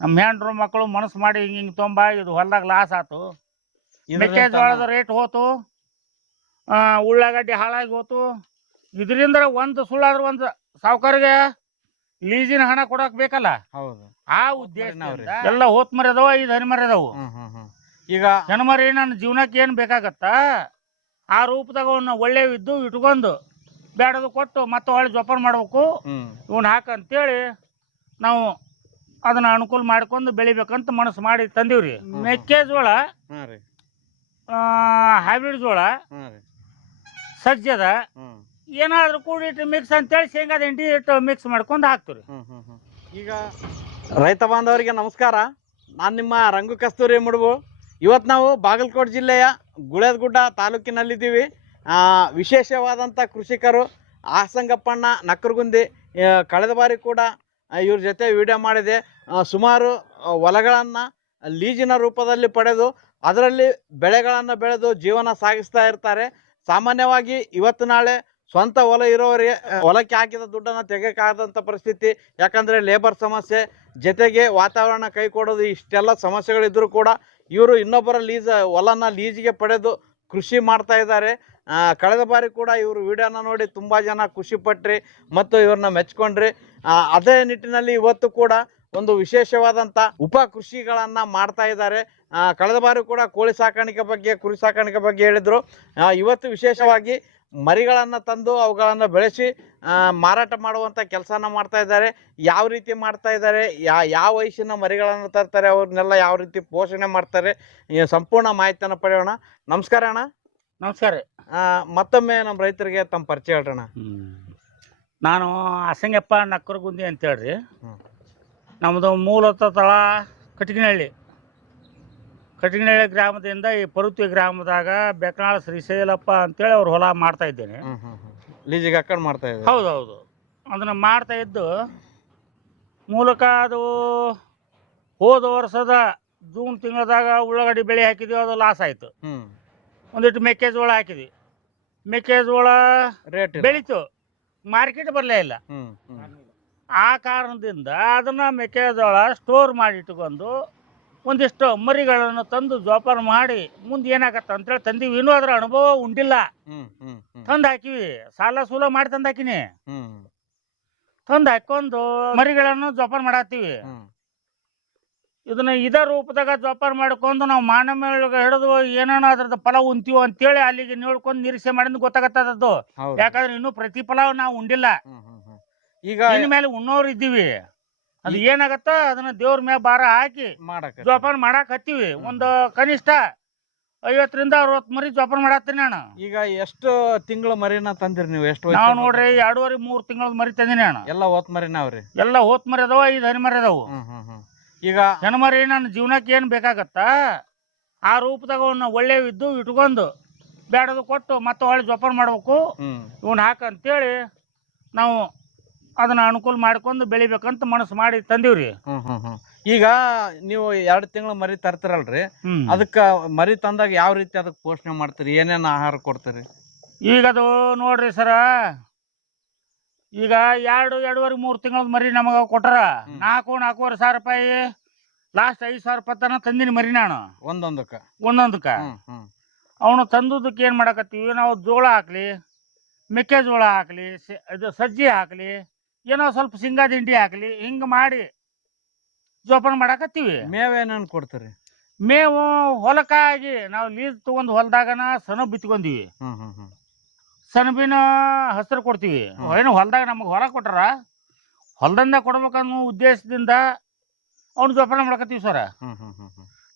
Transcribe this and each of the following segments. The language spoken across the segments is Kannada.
ನಮ್ಮ ಹೆಂಡ್ರು ಮಕ್ಕಳು ಮನಸ್ಸು ಮಾಡಿ ಹಿಂಗೆ ತೊಂಬ ಇದು ಹೊಲ್ದಾಗ ಲಾಸ್ ಆತು, ಇದ್ರಲ್ಲಿ ಮೆಕ್ಕೆಜೋಳದ ರೇಟ್ ಹೋತು, ಉಳ್ಳಾಗಡ್ಡಿ ಹಾಳಾಗಿ ಹೋತು. ಇದರಿಂದ ಒಂದು ಸುಳ್ಳಾದ್ರೆ ಒಂದು ಸಾವುಕಾರಿಗೆ ಲೀಸಿನ ಹಣ ಕೊಡಕ್ ಬೇಕಲ್ಲ, ಹೌದು. ಆ ಉದ್ದೇಶ ಎಲ್ಲ ಹೋತ್ ಮರಿ ಅದಾವ, 5 ಹನಿಮರಿ ಅದಾವು. ಈಗ ಹೆಣ್ಮರಿ ನನ್ನ ಜೀವನಕ್ಕೆ ಏನು ಬೇಕಾಗತ್ತ ಆ ರೂಪದಾಗ ಅವನ್ನ ಒಳ್ಳೆವಿದ್ದು ಇಟ್ಕೊಂಡು ಬೇಡದು ಕೊಟ್ಟು ಮತ್ತೆ ಹೊಳ್ಳಿ ಜೋಪಾನ ಮಾಡ್ಬೇಕು, ಇವನ್ನ ಹಾಕಂತೇಳಿ ನಾವು ಅದನ್ನ ಅನುಕೂಲ ಮಾಡ್ಕೊಂಡು ಬೆಳಿಬೇಕಂತ ಮನಸ್ಸು ಮಾಡಿ ತಂದೀವ್ರಿ. ಮೆಕ್ಕೆಜೋಳ, ಹೈಬ್ರಿಡ್ ಜೋಳ, ಸಜ್ಜದ ಏನಾದ್ರೂ ಕೂಡಿಟ್ಟು ಮಿಕ್ಸ್ ಅಂತೇಳಿ ಶೇಂಗಾದ ಹಿಂಡಿ ಇಟ್ಟು ಮಿಕ್ಸ್ ಮಾಡ್ಕೊಂಡು ಹಾಕ್ತೀವಿ. ಈಗ ರೈತ ಬಾಂಧವರಿಗೆ ನಮಸ್ಕಾರ, ನಾನು ನಿಮ್ಮ ರಂಗು ಕಸ್ತೂರಿ ಮುಡುಬು. ಇವತ್ತು ನಾವು ಬಾಗಲಕೋಟೆ ಜಿಲ್ಲೆಯ ಗುಳೇದಗುಡ್ಡ ತಾಲೂಕಿನಲ್ಲಿದ್ದೀವಿ. ವಿಶೇಷವಾದಂಥ ಕೃಷಿಕರು ಆಸಂಗಪ್ಪಣ್ಣ ನಕ್ಕರಗುಂದಿ. ಕಳೆದ ಬಾರಿ ಕೂಡ ಇವ್ರ ಜೊತೆ ವಿಡಿಯೋ ಮಾಡಿದೆ. ಸುಮಾರು ಹೊಲಗಳನ್ನು ಲೀಜಿನ ರೂಪದಲ್ಲಿ ಪಡೆದು ಅದರಲ್ಲಿ ಬೆಳೆಗಳನ್ನು ಬೆಳೆದು ಜೀವನ ಸಾಗಿಸ್ತಾ ಇರ್ತಾರೆ. ಸಾಮಾನ್ಯವಾಗಿ ಇವತ್ತು ನಾಳೆ ಸ್ವಂತ ಹೊಲ ಇರೋರಿಗೆ ಹೊಲಕ್ಕೆ ಹಾಕಿದ ದುಡ್ಡನ್ನು ತೆಗೆಯೋಕ್ಕಾಗದಂಥ ಪರಿಸ್ಥಿತಿ, ಯಾಕಂದರೆ ಲೇಬರ್ ಸಮಸ್ಯೆ ಜೊತೆಗೆ ವಾತಾವರಣ ಕೈ ಕೊಡೋದು, ಇಷ್ಟೆಲ್ಲ ಸಮಸ್ಯೆಗಳಿದ್ದರೂ ಕೂಡ ಇವರು ಇನ್ನೊಬ್ಬರ ಹೊಲನ ಲೀಜಿಗೆ ಪಡೆದು ಕೃಷಿ ಮಾಡ್ತಾ ಇದ್ದಾರೆ. ಕಳೆದ ಬಾರಿ ಕೂಡ ಇವರು ವಿಡಿಯೋನ ನೋಡಿ ತುಂಬ ಜನ ಖುಷಿಪಟ್ರಿ ಮತ್ತು ಇವ್ರನ್ನ ಮೆಚ್ಕೊಂಡ್ರಿ. ಅದೇ ನಿಟ್ಟಿನಲ್ಲಿ ಇವತ್ತು ಕೂಡ ಒಂದು ವಿಶೇಷವಾದಂಥ ಉಪ ಕೃಷಿಗಳನ್ನು ಮಾಡ್ತಾ ಇದ್ದಾರೆ. ಕಳೆದ ಬಾರಿ ಕೂಡ ಕೋಳಿ ಸಾಕಾಣಿಕೆ ಬಗ್ಗೆ, ಕುರಿ ಸಾಕಾಣಿಕೆ ಬಗ್ಗೆ ಹೇಳಿದರು. ಇವತ್ತು ವಿಶೇಷವಾಗಿ ಮರಿಗಳನ್ನು ತಂದು ಅವುಗಳನ್ನು ಬೆಳೆಸಿ ಮಾರಾಟ ಮಾಡುವಂಥ ಕೆಲಸನ ಮಾಡ್ತಾ ಇದ್ದಾರೆ. ಯಾವ ರೀತಿ ಮಾಡ್ತಾ ಇದ್ದಾರೆ, ಯಾವ ವಯಸ್ಸಿನ ಮರಿಗಳನ್ನು ತರ್ತಾರೆ, ಅವ್ರನ್ನೆಲ್ಲ ಯಾವ ರೀತಿ ಪೋಷಣೆ ಮಾಡ್ತಾರೆ, ಸಂಪೂರ್ಣ ಮಾಹಿತಿಯನ್ನು ಪಡೆಯೋಣ. ನಮಸ್ಕಾರ ಅಣ್ಣ. ನಮಸ್ಕಾರ. ಮತ್ತೊಮ್ಮೆ ನಮ್ಮ ರೈತರಿಗೆ ತಮ್ಮ ಪರಿಚಯ ಹೇಳ್ರಣ್ಣ. ನಾನು ಆಸಂಗಪ್ಪ ನಕ್ಕರಗುಂದಿ ಅಂತೇಳ್ರಿ. ನಮ್ಮದು ಮೂಲತಃ ತಳ ಕಟಗಿನಹಳ್ಳಿ ಗ್ರಾಮದಿಂದ ಈ ಪರುತಿ ಗ್ರಾಮದಾಗ ಬೆಕನಾಳ ಶ್ರೀಶೈಲಪ್ಪ ಅಂತೇಳಿ ಅವ್ರ ಹೊಲ ಮಾಡ್ತಾ ಇದ್ದೇನೆ. ಲೀಜಿಗೆ ಹಾಕೊಂಡು ಮಾಡ್ತಾ ಇದ್ದೆ. ಹೌದೌದು, ಅದನ್ನು ಮಾಡ್ತಾ ಇದ್ದು ಮೂಲಕ ಅದು ಹೋದ ವರ್ಷದ ಜೂನ್ ತಿಂಗಳದಾಗ ಉಳ್ಳಾಗಡ್ಡಿ ಬೆಳೆ ಹಾಕಿದ್ವಿ, ಅದು ಲಾಸ್ ಆಯಿತು. ಒಂದಿಟ್ಟು ಮೆಕ್ಕೆಜೋಳ ಹಾಕಿದ್ವಿ, ಮೆಕ್ಕೆಜೋಳ ರೇಟ್ ಬೆಳೀತು, ಮಾರ್ಕೆಟ್ ಬರಲೇ ಇಲ್ಲ. ಆ ಕಾರಣದಿಂದ ಅದನ್ನು ಮೆಕ್ಕೆಜೋಳ ಸ್ಟೋರ್ ಮಾಡಿ ಇಟ್ಕೊಂಡು ಒಂದಿಷ್ಟು ಮರಿಗಳನ್ನು ತಂದು ಜೋಪಾನ ಮಾಡಿ ಮುಂದೆ ಏನಾಗತ್ತ ಅಂತೇಳಿ ತಂದೀವಿ. ಇನ್ನೂ ಅದರ ಅನುಭವ ಉಂಡಿಲ್ಲ, ತಂದು ಹಾಕಿವಿ, ಸಾಲ ಸೂಲ ಮಾಡಿ ತಂದು ಹಾಕಿನಿ. ತಂದು ಹಾಕೊಂಡು ಮರಿಗಳನ್ನು ಜೋಪಾನ ಮಾಡತ್ತೀವಿ. ಇದನ್ನ ಇದ ರೂಪದಾಗ ಜೋಪಾನ ಮಾಡ್ಕೊಂಡು ನಾವು ಮಾನ ಮೇಲೆ ಹಿಡಿದು ಏನೇನೋ ಅದ್ರದ್ದು ಫಲ ಉಂತೀವೋ ಅಂತೇಳಿ ಅಲ್ಲಿಗೆ ನೋಡ್ಕೊಂಡು ನಿರೀಕ್ಷೆ ಮಾಡಿದ್ ಗೊತ್ತಾಗತ್ತದದ್ದು. ಯಾಕಂದ್ರೆ ಇನ್ನೂ ಪ್ರತಿಫಲ ನಾವು ಉಂಡಿಲ್ಲ, ಈಗ ಮೇಲೆ ಉಣ್ಣೋರು ಇದ್ದೀವಿ. ಅದು ಏನಾಗತ್ತ ಅದನ್ನ ದೇವ್ರ ಮೇಲೆ ಭಾರ ಹಾಕಿ ಜೋಪಾನ ಮಾಡಕ್ ಹತ್ತೀವಿ. ಒಂದು ಕನಿಷ್ಠ 50ರಿಂದ 60 ಮರಿ ಜೋಪಾನ ಮಾಡತ್ತೀನಿ ನಾನು. ಈಗ ಎಷ್ಟು ತಿಂಗಳ ಮರಿನ ತಂದಿರಿ ನೀವು? ಎಷ್ಟು ನಾವು ನೋಡ್ರಿ 2.5-3 ತಿಂಗಳ ಮರಿ ತಂದಿನಿ ನಾನು. ಎಲ್ಲ ಹೋತ್ ಮರಿನ ಅವ್ರಿ? ಎಲ್ಲ ಹೋತ್ ಮರಿ ಅದಾವ, 5 ಹನಿಮರಿ ಅದಾವು. ಈಗ ಹೆಣ್ಮರಿ ನನ್ನ ಜೀವನಕ್ಕೆ ಏನ್ ಬೇಕಾಗತ್ತ ಆ ರೂಪದಾಗ ಅವನ್ನ ಒಳ್ಳೆವಿದ್ದು ಇಟ್ಕೊಂಡು ಬೇಡದು ಕೊಟ್ಟು ಮತ್ತೆ ಹೊಳ್ಳಿ ಜೋಪಾನ ಮಾಡ್ಬೇಕು, ಇವನ್ ಹಾಕಂತೇಳಿ ನಾವು ಅದನ್ನ ಅನುಕೂಲ ಮಾಡ್ಕೊಂಡು ಬೆಳಿಬೇಕಂತ ಮನಸ್ಸು ಮಾಡಿ ತಂದೀವ್ರಿ. ಈಗ ನೀವು 2 ತಿಂಗಳ ಮರಿ ತರ್ತಿರಲ್ರಿ, ಅದಕ್ಕ ಮರಿ ತಂದಾಗ ಯಾವ ರೀತಿ ಅದಕ್ಕೆ ಪೋಷಣೆ ಮಾಡ್ತೀರಿ, ಏನೇನು ಆಹಾರ ಕೊಡ್ತೀರಿ? ಈಗ ಅದು ನೋಡ್ರಿ ಸರ, ಈಗ 2-2.5-3 ತಿಂಗಳ ಮರಿ ನಮಗ ಕೊಟ್ಟಾರ. 4-4.5 ಸಾವಿರ ರೂಪಾಯಿ, ಲಾಸ್ಟ್ 5,000 ರೂಪಾಯಿ ತನ ತಂದಿನಿ ಮರಿ ನಾನು ಒಂದೊಂದಕ್ಕ. ಅವನು ತಂದುದಕ್ಕೆ ಏನ್ ಮಾಡಕತ್ತೀವಿ ನಾವು, ಜೋಳ ಹಾಕ್ಲಿ, ಮೆಕ್ಕೆಜೋಳ ಹಾಕ್ಲಿ, ಇದು ಸಜ್ಜಿ ಹಾಕ್ಲಿ, ಏನೋ ಸ್ವಲ್ಪ ಶೇಂಗಾದ ಹಿಂಡಿ ಹಾಕ್ಲಿ, ಹಿಂಗ ಮಾಡಿ ಜೋಪಾನ ಮಾಡಕತ್ತೀವಿ. ಮೇವೇನೇನು ಕೊಡ್ತೀರಿ? ಮೇವು ಹೊಲಕ್ಕಾಗಿ ನಾವು ಲೀಸ್ ತಗೊಂಡ್ ಹೊಲದಾಗನ ಸೆಣಬ್ ಬಿತ್ಕೊಂಡೀವಿ. ಸೆಣಬಿನ ಹಸಿರು ಕೊಡ್ತೀವಿ. ಏನು ಹೊಲದಾಗ ನಮಗೆ ಹೊಲ ಕೊಟ್ಟಾರ, ಹೊಲದಿಂದ ಕೊಡ್ಬೇಕನ್ನೋ ಉದ್ದೇಶದಿಂದ ಅವ್ನು ಜೋಪಾನ ಮಾಡಕತ್ತೀವಿ ಸರ.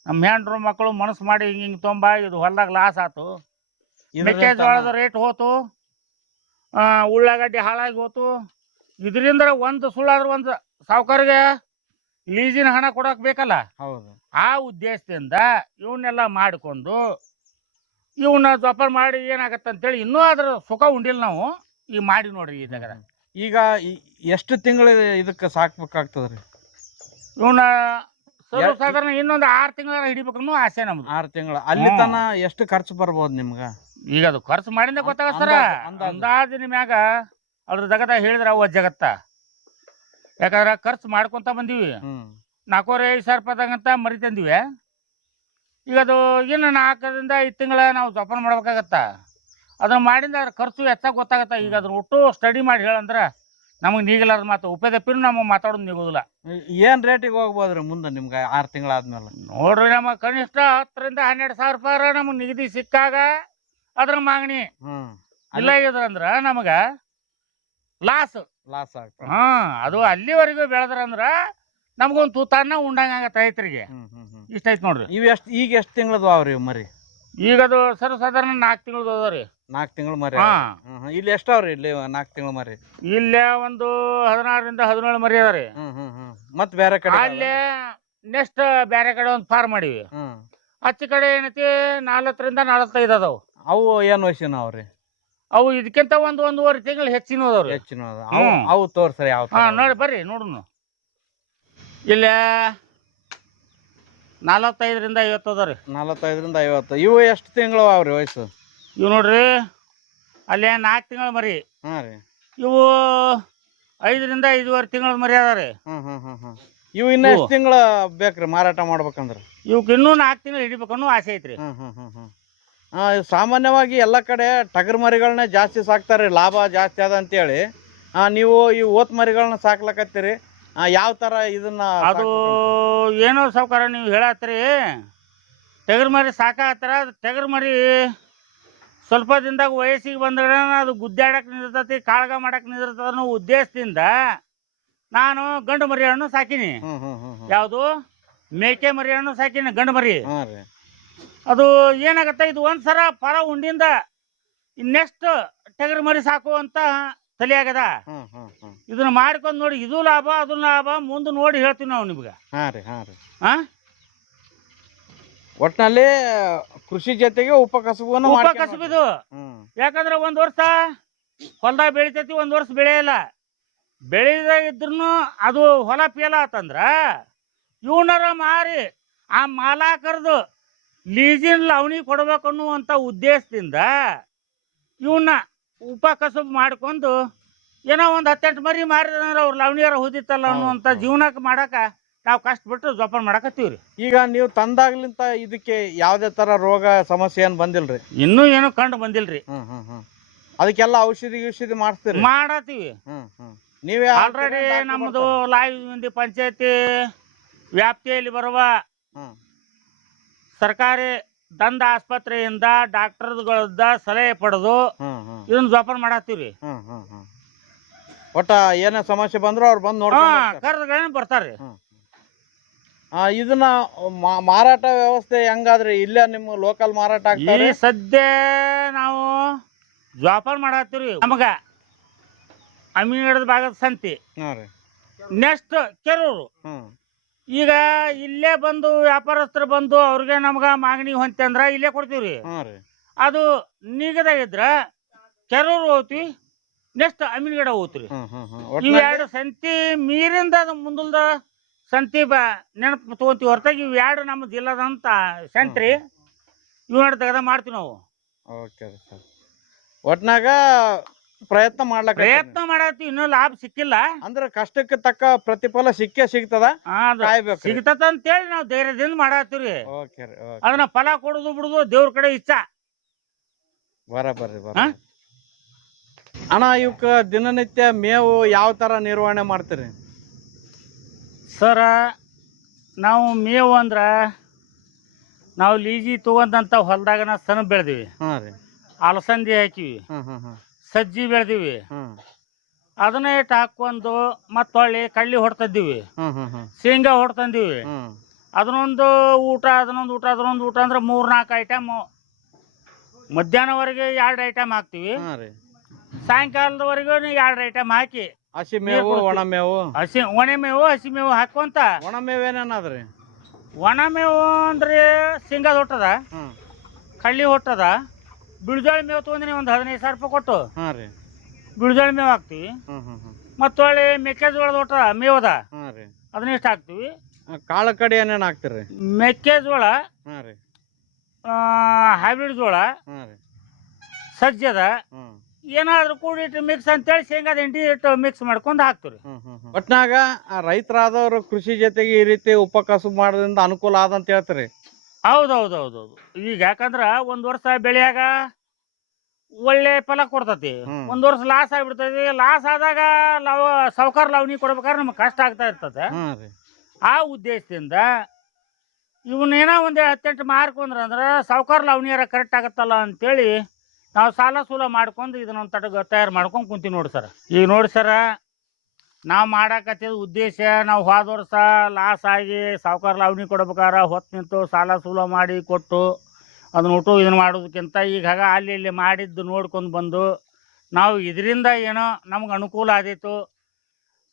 ನಮ್ಮ ಹೆಂಡ್ರು ಮಕ್ಕಳು ಮನಸ್ಸು ಮಾಡಿ ಹಿಂಗೆ ತೊಂಬ ಇದು ಹೊಲದಾಗ ಲಾಸ್ ಆತು, ಮೆಕ್ಕೆಜೋಳದ ರೇಟ್ ಹೋತು, ಉಳ್ಳಾಗಡ್ಡಿ ಹಾಳಾಗಿ ಹೋತು. ಇದರಿಂದ ಒಂದು ಸುಳ್ಳಾದ್ರೆ ಒಂದು ಸಾವುಕಾರಿಗೆ ಲೀಸಿನ ಹಣ ಕೊಡಕ್ ಬೇಕಲ್ಲ, ಆ ಉದ್ದೇಶದಿಂದ ಇವನ್ನೆಲ್ಲ ಮಾಡಿಕೊಂಡು ಇವನ್ನ ಜೋಪಾನ ಮಾಡಿ ಏನಾಗತ್ತ ಅಂತೇಳಿ ಇನ್ನೂ ಅದ್ರ ಸುಖ ಉಂಡಿಲ್ಲ ನಾವು. ಈಗ ಮಾಡಿ ನೋಡ್ರಿ ಇದಾಗ. ಈಗ ಎಷ್ಟು ತಿಂಗಳು ಇದಕ್ಕೆ ಸಾಕ್ಬೇಕಾಗ್ತದ್ರಿ? ಇವನ್ನ ಸಾಧಾರಣ ಇನ್ನೊಂದು 6 ತಿಂಗಳ ಹಿಡಿಬೇಕನ್ನೋ ಆಸೆ ನಮ್ದು. 6 ತಿಂಗಳ ಅಲ್ಲಿ ತನ ಎಷ್ಟು ಖರ್ಚು ಬರ್ಬೋದು ನಿಮ್ಗ? ಈಗ ಅದು ಖರ್ಚು ಮಾಡಿಂದ ಗೊತ್ತಾಗ ಸರ, ಅಂದಾಜಿನ ಮ್ಯಾಗ ಅದ್ರ ಜಗತ್ತ ಹೇಳಿದ್ರ ಅವ ಜಗತ್ತ. ಯಾಕಂದ್ರ ಖರ್ಚು ಮಾಡ್ಕೊಂತ ಬಂದೀವಿ. 4,500 ರೂಪಾಯಿದಾಗಂತ ಮರಿ ತಂದಿವಿ. ಈಗ ಅದು ಇನ್ನು 4ರಿಂದ 5 ತಿಂಗಳ ನಾವು ಜೋಪಾನ ಮಾಡ್ಬೇಕಾಗತ್ತ. ಅದನ್ನ ಮಾಡಿಂದ ಅದ್ರ ಖರ್ಚು ಹೆಚ್ಚಾಗಿ ಗೊತ್ತಾಗತ್ತ. ಈಗ ಅದ್ರ ಒಟ್ಟು ಸ್ಟಡಿ ಮಾಡಿ ಹೇಳಂದ್ರೆ ನಮಗೆ ನೀಗಲಾರ್ದ ಮಾತು ಉಪೇದಪ್ಪಿನೂ ನಮಗೆ ಮಾತಾಡೋದು ನಿಗೋದಿಲ್ಲ. ಏನ್ ರೇಟಿಗೆ ಹೋಗ್ಬೋದ್ರಿ ಮುಂದೆ ನಿಮ್ಗೆ 6 ತಿಂಗಳಾದ್ಮೇಲೆ? ನೋಡ್ರಿ, ನಮ್ಮ ಕನಿಷ್ಠ 10,000 ರಿಂದ 12,000 ರೂಪಾಯಿ ನಮಗೆ ನಿಗದಿ ಸಿಕ್ಕಾಗ ಅದ್ರ ಮಾಗಣಿ. ಇಲ್ಲ ಇದ್ರಂದ್ರ ನಮಗ ಲಾಸ್ ಆಗ್ತದೆ. ಅದು ಅಲ್ಲಿವರೆಗೂ ಬೆಳೆದ್ರಂದ್ರ ನಮ್ಗೊಂದು ತೂತಾನ ಉಂಡಂಗ ಆಗತ್ತ ರೈತರಿಗೆ. ಇಷ್ಟ ಐತ್ ನೋಡ್ರಿ. ಇವ್ ಈಗ ಎಷ್ಟು ತಿಂಗಳದ ಅವ್ರಿ ಮರಿ? ಈಗ ಅದು ಸರ್ವಸಾಧಾರಣ 4 ತಿಂಗಳದ ಅದಾವ್ರಿ. 4 ತಿಂಗಳು ಮರಿ. ಇಲ್ಲಿ ಎಷ್ಟಾವ್ರಿ ಇಲ್ಲಿ 4 ತಿಂಗಳು ಮರಿ? ಇಲ್ಲೇ ಒಂದು 16 ರಿಂದ 17 ಮರಿ ಅದಾರಿ. ಮತ್ ಬೇರೆ ಕಡೆ ಅಲ್ಲೇ ನೆಕ್ಸ್ಟ್ ಬೇರೆ ಕಡೆ ಒಂದು ಫಾರ್ಮ್ ಮಾಡಿವಿ. ಹಚ್ಚ ಕಡೆ ಏನೈತಿ 4 ರಿಂದ 45 ಅದಾವ. ಅವು ಏನ್ ವಯಸ್ಸಿನ ಅವ್ರಿ? ಅವು ಇದಕ್ಕಿಂತ 1-1.5 ತಿಂಗಳು ಹೆಚ್ಚಿನ ಅದಾವ್ರಿ. ಅವು ತೋರ್ಸ್ರಿ ಯಾವ? ನೋಡಿ ಬರ್ರಿ ನೋಡುನು. ಇಲ್ಲೇ 45 ರಿಂದ 50 ಅದಾವ್ರಿ. 45 ರಿಂದ 50. ಇವು ಎಷ್ಟು ತಿಂಗಳು ಅವ್ರಿ ವಯಸ್ಸು? ಇವು ನೋಡ್ರಿ ಅಲ್ಲೇ 4 ತಿಂಗಳ ಮರಿ. ಇವು 5 ರಿಂದ 5.5 ತಿಂಗಳ ಮರಿ ಅದಾವ್ರಿ. ಇವು ಇನ್ನ ಎಷ್ಟು ತಿಂಗಳ ಬೇಕ್ರಿ ಮಾರಾಟ ಮಾಡ್ಬೇಕಂದ್ರ? ಇವಕ್ಕೆ ಇನ್ನೂ 4 ತಿಂಗಳು ಹಿಡಿಬೇಕನ್ನೋ ಆಸೆ ಐತ್ರಿ. ಸಾಮಾನ್ಯವಾಗಿ ಎಲ್ಲ ಕಡೆ ಟಗರ್ ಮರಿಗಳನ್ನ ಜಾಸ್ತಿ ಸಾಕ್ತಾರೆ, ಲಾಭ ಜಾಸ್ತಿ ಅದ ಅಂತೇಳಿ. ನೀವು ಈ ಓತ್ ಮರಿಗಳನ್ನ ಸಾಕ್ಲಕತ್ತೀರಿ, ಯಾವ ತರ ಇದನ್ನ? ಅದು ಏನೋ ಸಾವ್ಕಾರ ನೀವು ಹೇಳತ್ತೀರಿ, ಟಗರ್ ಮರಿ ಸಾಕಾತರ. ಟಗರ್ ಮರಿ ಸ್ವಲ್ಪ ದಿನದಾಗ ವಯಸ್ಸಿಗೆ ಬಂದ್ರೆ ಅದು ಗುದ್ದಾಡಕ್ಕೆ ನಿಂದಿರ್ತೈತಿ, ಕಾಳಗ ಮಾಡಕ್ಕೆ ನಿಂದಿರ್ತದ ಅನ್ನೋ ಉದ್ದೇಶದಿಂದ ನಾನು ಗಂಡು ಮರಿಯನ್ನು ಸಾಕಿನಿ. ಯಾವುದು ಮೇಕೆ ಮರಿಯನ್ನು ಸಾಕಿನಿ, ಗಂಡು ಮರಿ. ಅದು ಏನಾಗತ್ತ, ಇದು ಒಂದ್ಸರ ಫಲ ಉಂಡಿಂದ ನೆಕ್ಸ್ಟ್ ಟಗರ್ ಮರಿ ಸಾಕು ಅಂತ ತಲೆ ಆಗದ. ಇದನ್ನ ಮಾಡ್ಕೊಂಡ್ ನೋಡಿ, ಇದು ಲಾಭ ಅದು ಲಾಭ ಮುಂದೆ ನೋಡಿ ಹೇಳ್ತೀವಿ ನಾವು ನಿಮ್ಗೆ. ಒಟ್ನಲ್ಲಿ ಕೃಷಿ ಜೊತೆಗೆ ಉಪಕಸಬಿದು. ಯಾಕಂದ್ರೆ 1 ವರ್ಷ ಹೊಲ್ದಾಗ ಬೆಳಿತೈತಿ, 1 ವರ್ಷ ಬೆಳೆಯಲ್ಲ. ಬೆಳೆದ ಇದ್ರು ಅದು ಹೊಲ ಪೇಲ ಆತಂದ್ರ ಇವನರ ಮಾರಿ ಆ ಮಾಲಾಕರ್ದು ಲೀಸಿನ ಲಾವಣಿ ಕೊಡ್ಬೇಕು ಅನ್ನುವಂಥ ಉದ್ದೇಶದಿಂದ ಇವನ್ನ ಉಪಕಸಬು ಮಾಡ್ಕೊಂಡು ಏನೋ ಒಂದು 10-8 ಮರಿ ಮಾರಿದಂದ್ರೆ ಅವ್ರು ಲಾವಣಿಯಾರ ಹೋದಿತ್ತಲ್ಲ ಅನ್ನುವಂಥ ಜೀವನಕ್ಕೆ ಮಾಡಕ ನಾವು ಕಷ್ಟಪಟ್ಟು ಜೋಪಾನ ಮಾಡಕತ್ತೀವ್ರಿ. ಈಗ ನೀವು ತಂದಾಗ್ಲಿಂತ ಇದಕ್ಕೆ ಯಾವುದೇ ತರ ರೋಗ ಸಮಸ್ಯೆ ಏನು ಬಂದಿಲ್ರಿ? ಇನ್ನೂ ಏನೋ ಕಂಡು ಬಂದಿಲ್ರಿ. ಅದಕ್ಕೆಲ್ಲ ಔಷಧಿ ಮಾಡತ್ತೀವಿ. ನೀವೇ ಆಲ್ರೆಡಿ ನಮ್ಮದು ಲಾಯ್ ಪಂಚಾಯತಿ ವ್ಯಾಪ್ತಿಯಲ್ಲಿ ಬರುವ ಸರ್ಕಾರಿ ದಂಡ ಆಸ್ಪತ್ರೆಯಿಂದ ಡಾಕ್ಟರ್ಗಳದ್ದ ಸಲಹೆ ಪಡೆದು ಇದನ್ನ ಜೋಪಾನ ಮಾಡತ್ತೀವ್ರಿ. ಒಟ್ಟ ಏನೇ ಸಮಸ್ಯೆ ಬಂದ್ರು ಅವ್ರು ಬಂದು ಕರೆದ ಬರ್ತಾರ್ರಿ. ಇದನ್ನ ಮಾರಾಟ ವ್ಯವಸ್ಥೆ ಹೆಂಗಾದ್ರಿ? ಇಲ್ಲೇ ನಿಮ್ಮ ಲೋಕಲ್ ಮಾರಾಟ ಆಗ್ತದೆ? ಸದ್ಯ ನಾವು ಜೋಪಾನ ಮಾಡತ್ತೀವ್ರಿ. ನಮಗ ಅಮೀನಗಡದ ಭಾಗದ ಸಂತಿ, ನೆಕ್ಸ್ಟ್ ಕೆರೂರು. ಈಗ ಇಲ್ಲೇ ಬಂದು ವ್ಯಾಪಾರಸ್ಥರು ಬಂದು ಅವ್ರಿಗೆ ನಮ್ಗ ಮಾಗಣಿ ಹೊಂತಿ ಅಂದ್ರ ಇಲ್ಲೇ ಕೊಡ್ತೀವ್ರಿ. ಅದು ನಿಗದಾಗಿದ್ರ ಕೆರೂರು ಹೋಗ್ತೀವಿ, ನೆಕ್ಸ್ಟ್ ಅಮೀನಗಡ ಹೋಗ್ತೀವಿ. ಇವೆರಡು ಸಂತಿ ಮೀರಿಂದ ಅದು ಮುಂದಲ್ದ ಸಂತಿ ನೆನಪು ತಗೊಂತೀವಿ ಹೊರತಾಗಿ ಇವೆರಡು ನಮ್ಮ ಜಿಲ್ಲಾದಂತ ಸಂತ್ರಿ ಇವೆರಡು ತೆಗೆದ ಮಾಡ್ತೀವಿ ನಾವು. ಒಟ್ನಾಗ ಪ್ರಯತ್ನ ಮಾಡತ್ತೀವಿ. ಇನ್ನೂ ಲಾಭ ಸಿಕ್ಕಿಲ್ಲ ಅಂದ್ರೆ ಕಷ್ಟಕ್ಕೆ ತಕ್ಕ ಪ್ರತಿಫಲ ಸಿಗ್ತದ, ಸಿಗ್ತದ ಅಂತೇಳಿ ನಾವು ಧೈರ್ಯದಿಂದ ಮಾಡತ್ತೀವ್ರಿ. ಅದನ್ನ ಫಲ ಕೊಡುದು ಬಿಡುದು ದೇವ್ರ ಕಡೆ ಇಚ್ಛಾ. ಬರಬರ್ರಿ. ಅಣ್ಣ, ಇವಕ್ಕ ದಿನನಿತ್ಯ ಮೇವು ಯಾವ ತರ ನಿರ್ವಹಣೆ ಮಾಡ್ತೀರಿ? ಸರ, ನಾವು ಮೇವು ಅಂದ್ರ ನಾವು ಲೀಜಿ ತಗೊಂಡಂತ ಹೊಲದಾಗನ ಸನ ಬೆಳೆದಿವಿ, ಅಲಸಂದಿ ಹಾಕಿವಿ, ಸಜ್ಜಿ ಬೆಳೆದಿವಿ. ಅದನ್ನ ಇಟ್ಟು ಹಾಕೊಂಡು ಮತ್ತೊಳ್ಳಿ ಕಳ್ಳಿ ಹೊಡ್ತಿದ್ದೀವಿ, ಶೇಂಗಾ ಹೊಡ್ತಂದಿವಿ. ಅದನ್ನೊಂದು ಊಟ ಅದನ್ನೊಂದು ಊಟ ಅದನ್ನೊಂದು ಊಟ ಅಂದ್ರೆ 3-4 ಐಟಮ್. ಮಧ್ಯಾಹ್ನವರೆಗೆ 2 ಐಟಮ್ ಹಾಕ್ತಿವಿ, ಸಾಯಂಕಾಲದವರೆಗೂ 2 ಐಟಮ್ ಹಾಕಿ ಹಸಿ ಮೇವು ಒಣ ಮೇವು ಹಸಿ ಮೇವು ಹಾಕೊಂತ. ಒಣ ಮೇವು ಏನೇನಾದ್ರಿ? ಒಣ ಮೇವು ಅಂದ್ರೆ ಶೇಂಗಾದ ಹೊಟ್ಟದ, ಕಳ್ಳಿ ಹೊಟ್ಟದ, ಬಿಳ್ಜೋಳ ಮೇವು ತಗೊಂಡಿನಿ ಒಂದು 15,000 ರೂಪಾಯಿ ಕೊಟ್ಟು. ಬಿಳ್ಜೋಳ ಮೇವು ಹಾಕ್ತಿವಿ. ಮತ್ತೊಳ್ಳಿ ಮೆಕ್ಕೆಜೋಳದ ಹೊಟ್ಟದ ಮೇವದ, ಅದನ್ನ ಇಷ್ಟ ಹಾಕ್ತಿವಿ. ಕಾಳ ಕಡೆ ಏನೇನು ಹಾಕ್ತಿರಿ? ಮೆಕ್ಕೆಜೋಳ, ಹೈಬ್ರಿಡ್ ಜೋಳ, ಸಜ್ಜದ, ಏನಾದರೂ ಕೂಡಿಟ್ಟು ಮಿಕ್ಸ್ ಅಂತೇಳಿ ಶೇಂಗಾದ ಹಿಂಡಿ ಇಟ್ಟು ಮಿಕ್ಸ್ ಮಾಡ್ಕೊಂಡು ಹಾಕ್ತೀವಿ. ಒಟ್ನಾಗ ರೈತರಾದವರು ಕೃಷಿ ಜೊತೆಗೆ ಈ ರೀತಿ ಉಪಕಸಬು ಮಾಡೋದ್ರಿಂದ ಅನುಕೂಲ ಆದಂತ ಹೇಳ್ತೀರಿ. ಹೌದೌದೌದೌದು. ಈಗ ಯಾಕಂದ್ರೆ ಒಂದು ವರ್ಷ ಬೆಳೆಯಾಗ ಒಳ್ಳೆ ಫಲ ಕೊಡ್ತತಿ, ಒಂದು ವರ್ಷ ಲಾಸ್ ಆಗಿಬಿಡ್ತೈತಿ. ಲಾಸ್ ಆದಾಗ ಸಾವುಕಾರ ಲಾವಣಿ ಕೊಡ್ಬೇಕಾದ್ರೆ ನಮ್ಗೆ ಕಷ್ಟ ಆಗ್ತಾ ಇರ್ತದೆ. ಆ ಉದ್ದೇಶದಿಂದ ಇವನ್ನೇನೋ ಒಂದು 18 ಮಾರ್ಕೊಂಡ್ರಂದ್ರೆ ಸಾವುಕಾರ ಲಾವಣಿಯಾರ ಕರೆಕ್ಟ್ ಆಗತ್ತಲ್ಲ ಅಂತೇಳಿ ನಾವು ಸಾಲ ಸೂಲ ಮಾಡ್ಕೊಂಡು ಇದನ್ನೊಂದು ತಟಗ ತಯಾರು ಮಾಡ್ಕೊಂಡು ಕುಂತೀವಿ ನೋಡಿ ಸರ್. ಈಗ ನೋಡಿ ಸರ, ನಾವು ಮಾಡಾಕತ್ತಿದ ಉದ್ದೇಶ, ನಾವು ಹೋದ ವರ್ಷ ಲಾಸ್ ಆಗಿ ಸಾವುಕಾರ ಲಾವಣಿ ಕೊಡ್ಬೇಕಾರೆ ಹೊತ್ತು ನಿಂತು ಸಾಲ ಸೂಲ ಮಾಡಿ ಕೊಟ್ಟು ಅದನ್ನ ಊಟ ಇದನ್ನು ಮಾಡೋದಕ್ಕಿಂತ ಈಗ ಅಲ್ಲಿ ಇಲ್ಲಿ ಮಾಡಿದ್ದು ನೋಡ್ಕೊಂಡು ಬಂದು ನಾವು ಇದರಿಂದ ಏನೋ ನಮ್ಗೆ ಅನುಕೂಲ ಆದೀತು,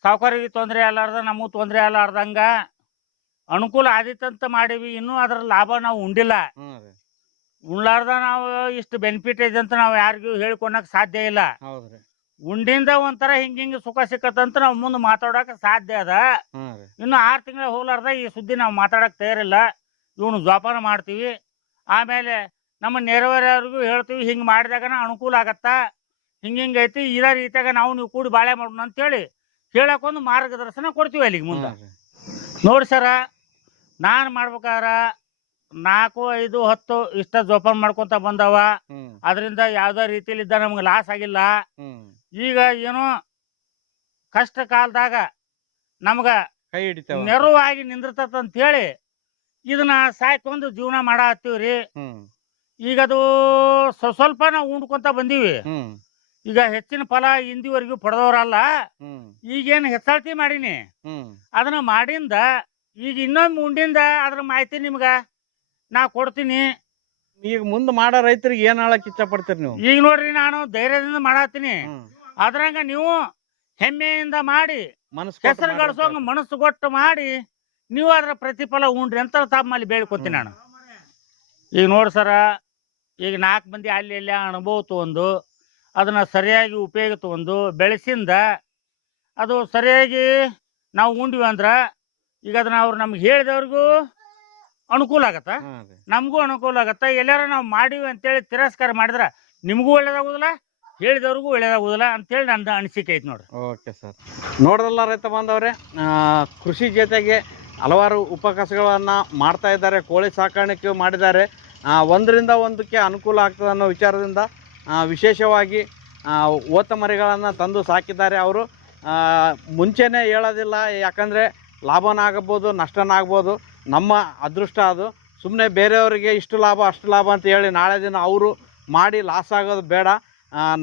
ಸಾವುಕಾರಿಗೆ ತೊಂದರೆ ಅಲ್ಲಾರ್ದ ನಮಗೂ ತೊಂದರೆ ಅಲ್ಲಾರ್ದಂಗೆ ಅನುಕೂಲ ಆದಿತ್ತಂತ ಮಾಡೀವಿ. ಇನ್ನೂ ಅದರ ಲಾಭ ನಾವು ಉಂಡಿಲ್ಲ. ಉಣ್ಲಾರ್ದ ನಾವು ಇಷ್ಟು ಬೆನಿಫಿಟ್ ಇದೆ ಅಂತ ನಾವು ಯಾರಿಗೂ ಹೇಳ್ಕೊಳಕ್ ಸಾಧ್ಯ ಇಲ್ಲ. ಉಂಡಿಂದ ಒಂಥರ ಹಿಂಗೆ ಸುಖ ಸಿಕ್ಕತ್ತಂತ ನಾವು ಮುಂದೆ ಮಾತಾಡೋಕೆ ಸಾಧ್ಯ ಅದ. ಇನ್ನು 6 ತಿಂಗಳ ಹೋಗ್ಲಾರ್ದ ಈ ಸುದ್ದಿ ನಾವು ಮಾತಾಡಕ್ ತಯಾರಿಲ್ಲ. ಇವನು ಜೋಪಾನ ಮಾಡ್ತೀವಿ. ಆಮೇಲೆ ನಮ್ಮ ನೆರೆಹೊರೆಯವ್ರಿಗೂ ಹೇಳ್ತೀವಿ, ಹಿಂಗೆ ಮಾಡಿದಾಗನ ಅನುಕೂಲ ಆಗತ್ತಾ, ಹಿಂಗೆ ಐತಿ, ಇದೇ ರೀತಿಯಾಗ ನೀವು ಕೂಡಿ ಬಾಳೆ ಮಾಡೋಣ ಅಂತೇಳಿ ಹೇಳಕ್ಕೊಂದು ಮಾರ್ಗದರ್ಶನ ಕೊಡ್ತೀವಿ ಅಲ್ಲಿಗೆ ಮುಂದೆ. ನೋಡಿ ಸರ, ನಾನು ಮಾಡ್ಬೇಕಾದ್ರೆ 4, 5, 10 ಇಷ್ಟ ಜೋಪಾನ ಮಾಡ್ಕೊಂತ ಬಂದವ. ಅದರಿಂದ ಯಾವ್ದೇ ರೀತಿಲಿದ್ದ ನಮ್ಗೆ ಲಾಸ್ ಆಗಿಲ್ಲ. ಈಗ ಏನೋ ಕಷ್ಟ ಕಾಲದಾಗ ನಮ್ಗ ಕೈ ಹಿಡಿತಾವ, ನೆರವಾಗಿ ನಿಂದಿರ್ತಂತ ಹೇಳಿ ಇದನ್ನ ಸಾಯ್ಕೊಂಡು ಜೀವನ ಮಾಡತ್ತೀವ್ರಿ. ಈಗ ಅದು ಸ್ವಲ್ಪ ನಾವು ಉಂಡ್ಕೊಂತ ಬಂದೀವಿ. ಈಗ ಹೆಚ್ಚಿನ ಫಲ ಇಂದಿವರೆಗೂ ಪಡೆದವ್ರಲ್ಲ. ಈಗೇನು ಹೆಚ್ಚಾಳ್ತಿ ಮಾಡೀನಿ, ಅದನ್ನ ಮಾಡಿಂದ ಈಗ ಇನ್ನೊಮ್ಮೆ ಉಂಡಿಂದ ಅದ್ರ ಮಾಹಿತಿ ನಿಮ್ಗ ನಾ ಕೊಡ್ತೀನಿ. ಈಗ ಮುಂದೆ ಮಾಡೋ ರೈತರಿಗೆ ಏನ್ ಹೇಳಕ್ ಇಷ್ಟ ಪಡ್ತೀರಿ ನೀವು? ಈಗ ನೋಡ್ರಿ, ನಾನು ಧೈರ್ಯದಿಂದ ಮಾಡತ್ತೀನಿ. ಅದ್ರಂಗ ನೀವು ಹೆಮ್ಮೆಯಿಂದ ಮಾಡಿ, ಹೆಸರು ಗಳಿಸೋಂಗ ಮನಸ್ಸು ಕೊಟ್ಟು ಮಾಡಿ, ನೀವು ಅದ್ರ ಪ್ರತಿಫಲ ಉಂಡ್ರಿ ಅಂತ ತಮ್ಮಲ್ಲಿ ಬೇಡ್ಕೊತೀನಿ ನಾನು. ಈಗ ನೋಡಿ ಸರ, ಈಗ 4 ಮಂದಿ ಅಲ್ಲಿ ಎಲ್ಲ ಅನುಭವ ತಗೊಂಡು ಅದನ್ನ ಸರಿಯಾಗಿ ಉಪಯೋಗ ತಗೊಂಡು ಬೆಳೆಸಿಂದ ಅದು ಸರಿಯಾಗಿ ನಾವು ಉಂಡ್ವಿ ಅಂದ್ರೆ ಈಗ ಅದನ್ನ ಅವ್ರು ನಮ್ಗೆ ಹೇಳಿದವ್ರಿಗೂ ಅನುಕೂಲ ಆಗತ್ತ, ನಮಗೂ ಅನುಕೂಲ ಆಗತ್ತ. ಎಲ್ಲಾರ ನಾವು ಮಾಡಿವಿ ಅಂತೇಳಿ ತಿರಸ್ಕಾರ ಮಾಡಿದ್ರೆ ನಿಮಗೂ ಒಳ್ಳೇದಾಗುದಿಲ್ಲ, ಹೇಳಿದವ್ರಿಗೂ ಒಳ್ಳೇದಾಗುದಿಲ್ಲ ಅಂತೇಳಿ ನನ್ನ ಅನಿಸಿಕೆ ಐತಿ ನೋಡ್ರಿ. ಓಕೆ ಸರ್, ನೋಡ್ರಲ್ಲ ರೈತ ಬಾಂಧವ್ರೆ, ಕೃಷಿ ಜೊತೆಗೆ ಹಲವಾರು ಉಪಕಸಗಳನ್ನು ಮಾಡ್ತಾ ಇದ್ದಾರೆ. ಕೋಳಿ ಸಾಕಾಣಿಕೆ ಮಾಡಿದ್ದಾರೆ. ಒಂದರಿಂದ ಒಂದಕ್ಕೆ ಅನುಕೂಲ ಆಗ್ತದೆ ಅನ್ನೋ ವಿಚಾರದಿಂದ ವಿಶೇಷವಾಗಿ ಓತ ಮರಿಗಳನ್ನು ತಂದು ಸಾಕಿದ್ದಾರೆ. ಅವರು ಮುಂಚೆನೇ ಹೇಳೋದಿಲ್ಲ, ಯಾಕಂದರೆ ಲಾಭನ ಆಗಬೋದು, ನಷ್ಟನ ಆಗ್ಬೋದು. ನಮ್ಮ ಅದೃಷ್ಟ ಅದು. ಸುಮ್ಮನೆ ಬೇರೆಯವರಿಗೆ ಇಷ್ಟು ಲಾಭ ಅಷ್ಟು ಲಾಭ ಅಂತ ಹೇಳಿ ನಾಳೆ ದಿನ ಅವರು ಮಾಡಿ ಲಾಸ್ ಆಗೋದು ಬೇಡ.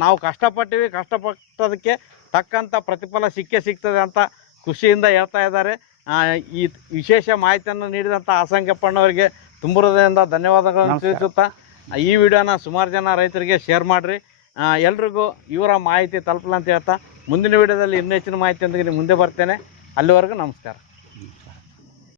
ನಾವು ಕಷ್ಟಪಟ್ಟಿವಿ, ಕಷ್ಟಪಟ್ಟದಕ್ಕೆ ತಕ್ಕಂಥ ಪ್ರತಿಫಲ ಸಿಗ್ತದೆ ಅಂತ ಖುಷಿಯಿಂದ ಹೇಳ್ತಾ ಇದ್ದಾರೆ. ಈ ವಿಶೇಷ ಮಾಹಿತಿಯನ್ನು ನೀಡಿದಂಥ ಅಸಂಖ್ಯಪ್ಪಣ್ಣವರಿಗೆ ತುಂಬ ಹೃದಯದಿಂದ ಧನ್ಯವಾದಗಳನ್ನು ತಿಳಿಸುತ್ತಾ ಈ ವಿಡಿಯೋನ ಸುಮಾರು ಜನ ರೈತರಿಗೆ ಶೇರ್ ಮಾಡಿರಿ. ಎಲ್ರಿಗೂ ಇವರ ಮಾಹಿತಿ ತಲುಪಲ್ಲ ಅಂತ ಹೇಳ್ತಾ ಮುಂದಿನ ವಿಡಿಯೋದಲ್ಲಿ ಇನ್ನೂ ಹೆಚ್ಚಿನ ಮಾಹಿತಿಯೊಂದಿಗೆ ಮುಂದೆ ಬರ್ತೇನೆ. ಅಲ್ಲಿವರೆಗೂ ನಮಸ್ಕಾರ.